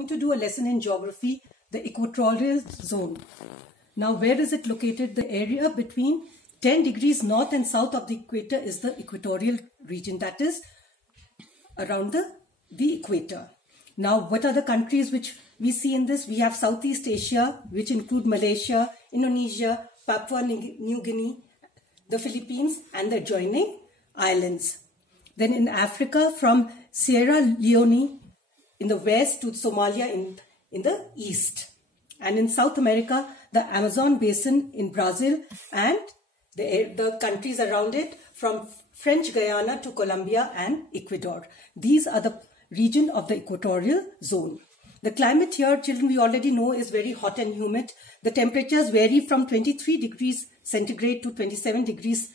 going to do a lesson in geography, the equatorial zone. Now, where is it located? The area between 10 degrees north and south of the equator is the equatorial region, that is around the equator. Now, what are the countries which we see in this? We have Southeast Asia, which include Malaysia, Indonesia, Papua New Guinea, the Philippines, and the adjoining islands. Then in Africa, from Sierra Leone in the west to Somalia in the east. And in South America, the Amazon basin in Brazil and the countries around it, from French Guiana to Colombia and Ecuador. These are the region of the equatorial zone. The climate here, children, we already know is very hot and humid. The temperatures vary from 23 degrees centigrade to 27 degrees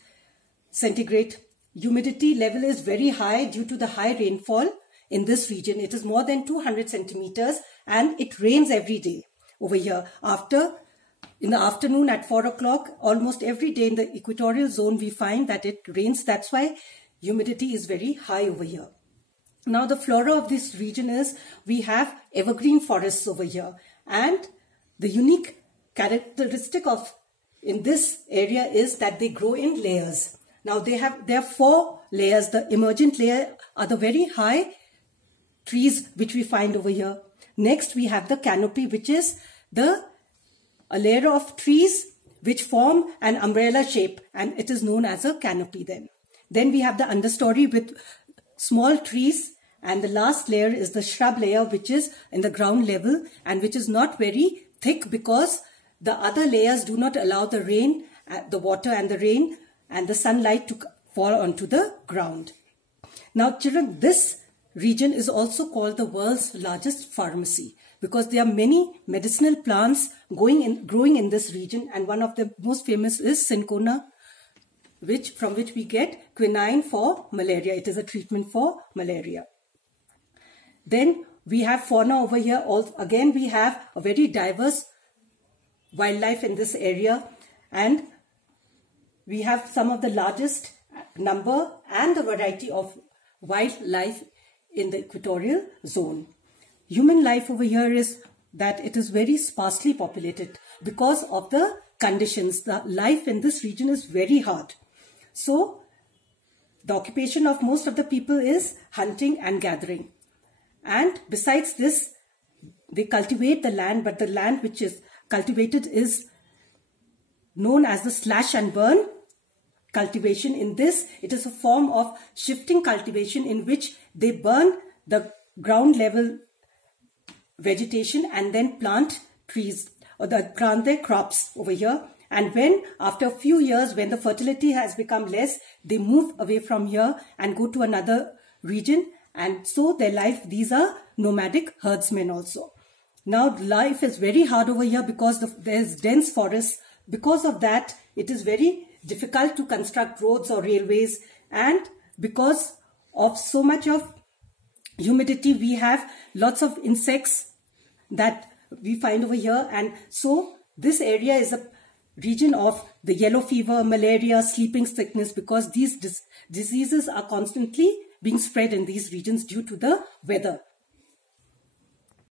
centigrade. Humidity level is very high due to the high rainfall in this region. It is more than 200 centimeters and it rains every day over here. In the afternoon at 4 o'clock, almost every day in the equatorial zone, we find that it rains. That's why humidity is very high over here. Now, the flora of this region is we have evergreen forests over here. And the unique characteristic of in this area is that they grow in layers. Now, there are 4 layers. The emergent layer are the very high trees which we find over here. Next, we have the canopy, which is a layer of trees which form an umbrella shape, and it is known as a canopy then. Then we have the understory with small trees, and the last layer is the shrub layer, which is in the ground level and which is not very thick because the other layers do not allow the rain, the water and the rain and the sunlight to fall onto the ground. Now, children, this region is also called the world's largest pharmacy because there are many medicinal plants growing in this region, and one of the most famous is cinchona, from which we get quinine for malaria. It is a treatment for malaria. Then we have fauna over here. Again, we have a very diverse wildlife in this area, and we have some of the largest number and the variety of wildlife in the equatorial zone. Human life over here is that it is very sparsely populated because of the conditions. The life in this region is very hard. So, the occupation of most of the people is hunting and gathering. And besides this, they cultivate the land, but the land which is cultivated is known as the slash and burn cultivation. In this, it is a form of shifting cultivation in which they burn the ground level vegetation and then plant trees or plant their crops over here. And when after a few years, when the fertility has become less, they move away from here and go to another region. And so their life, these are nomadic herdsmen also. Now life is very hard over here because there's dense forests. Because of that, it is very difficult to construct roads or railways, and because of so much of humidity, we have lots of insects that we find over here, and so this area is a region of the yellow fever, malaria, sleeping sickness, because these diseases are constantly being spread in these regions due to the weather.